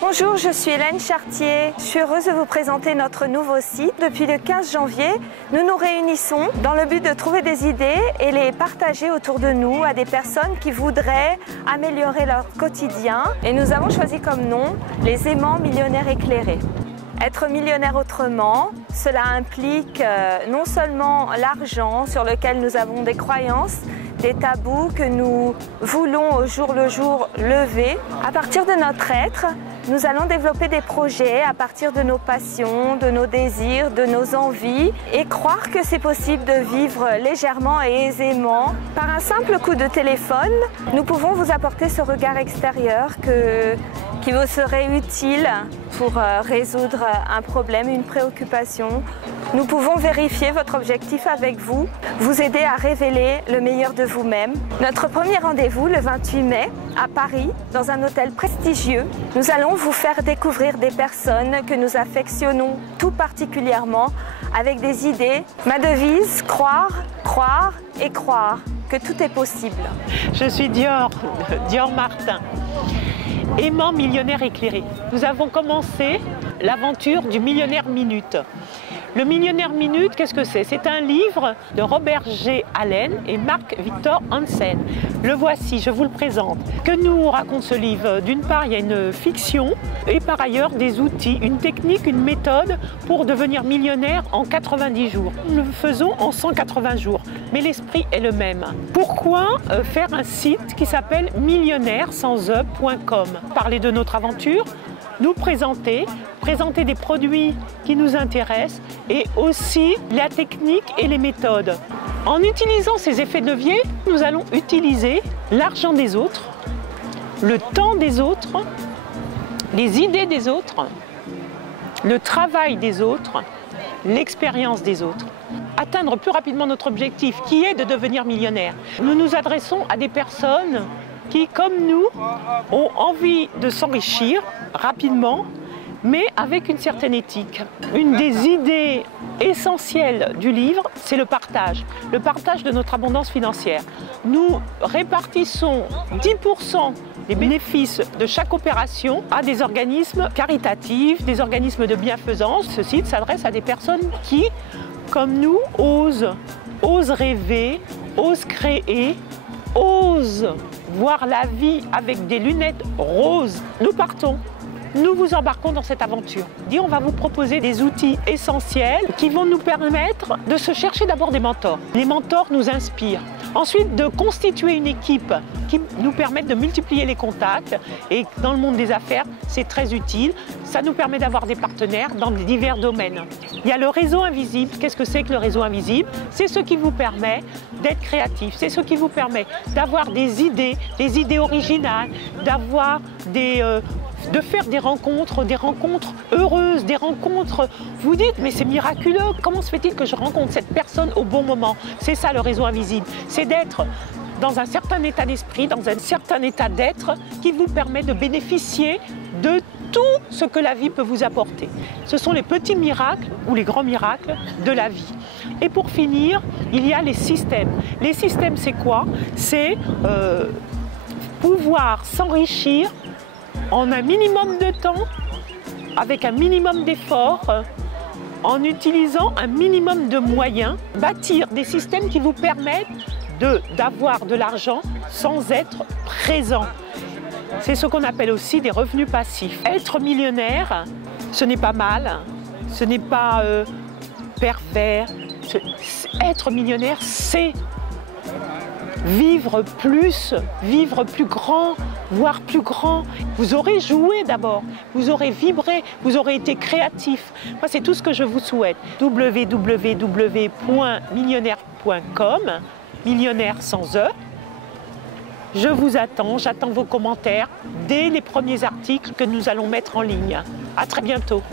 Bonjour, je suis Hélène Chartier. Je suis heureuse de vous présenter notre nouveau site. Depuis le 15 janvier, nous nous réunissons dans le but de trouver des idées et les partager autour de nous à des personnes qui voudraient améliorer leur quotidien. Et nous avons choisi comme nom les aimants millionnaires éclairés. Être millionnaire autrement, cela implique non seulement l'argent sur lequel nous avons des croyances, des tabous que nous voulons au jour le jour lever. À partir de notre être, nous allons développer des projets à partir de nos passions, de nos désirs, de nos envies et croire que c'est possible de vivre légèrement et aisément. Par un simple coup de téléphone, nous pouvons vous apporter ce regard extérieur qui vous serait utile pour résoudre un problème, une préoccupation. Nous pouvons vérifier votre objectif avec vous, vous aider à révéler le meilleur de vous-même. Notre premier rendez-vous le 28 mai à Paris, dans un hôtel prestigieux. Nous allons vous faire découvrir des personnes que nous affectionnons tout particulièrement avec des idées. Ma devise, croire, croire et croire que tout est possible. Je suis Dior Martin, aimant millionnaire éclairé. Nous avons commencé l'aventure du millionnaire minute. Le millionnaire minute, qu'est-ce que c'est? C'est un livre de Robert G. Allen et Mark Victor Hansen. Le voici, je vous le présente. Que nous raconte ce livre? D'une part, il y a une fiction et par ailleurs des outils, une technique, une méthode pour devenir millionnaire en 90 jours. Nous le faisons en 180 jours, mais l'esprit est le même. Pourquoi faire un site qui s'appelle millionnaire-sans-e.com? Parler de notre aventure, nous présenter des produits qui nous intéressent et aussi la technique et les méthodes. En utilisant ces effets de levier, nous allons utiliser l'argent des autres, le temps des autres, les idées des autres, le travail des autres, l'expérience des autres. Atteindre plus rapidement notre objectif qui est de devenir millionnaire. Nous nous adressons à des personnes qui, comme nous, ont envie de s'enrichir rapidement, mais avec une certaine éthique. Une des idées essentielles du livre, c'est le partage de notre abondance financière. Nous répartissons 10% des bénéfices de chaque opération à des organismes caritatifs, des organismes de bienfaisance. Ce site s'adresse à des personnes qui, comme nous, osent rêver, osent créer, osent voir la vie avec des lunettes roses. Nous partons. Nous vous embarquons dans cette aventure. On va vous proposer des outils essentiels qui vont nous permettre de se chercher d'abord des mentors. Les mentors nous inspirent. Ensuite, de constituer une équipe qui nous permette de multiplier les contacts. Et dans le monde des affaires, c'est très utile. Ça nous permet d'avoir des partenaires dans divers domaines. Il y a le réseau invisible. Qu'est-ce que c'est que le réseau invisible? C'est ce qui vous permet d'être créatif. C'est ce qui vous permet d'avoir des idées originales, d'avoir de faire des rencontres heureuses, des rencontres, vous dites, mais c'est miraculeux, comment se fait-il que je rencontre cette personne au bon moment? C'est ça le réseau invisible, c'est d'être dans un certain état d'esprit, dans un certain état d'être qui vous permet de bénéficier de tout ce que la vie peut vous apporter. Ce sont les petits miracles ou les grands miracles de la vie. Et pour finir, il y a les systèmes. Les systèmes, c'est quoi? C'est pouvoir s'enrichir en un minimum de temps, avec un minimum d'efforts, en utilisant un minimum de moyens, bâtir des systèmes qui vous permettent d'avoir de l'argent sans être présent. C'est ce qu'on appelle aussi des revenus passifs. Être millionnaire, ce n'est pas mal, ce n'est pas pervers. Être millionnaire, c'est vivre plus grand, voire plus grand. Vous aurez joué d'abord, vous aurez vibré, vous aurez été créatif. Moi, c'est tout ce que je vous souhaite. www.millionnaire.com, millionnaire sans E. Je vous attends, j'attends vos commentaires dès les premiers articles que nous allons mettre en ligne. À très bientôt.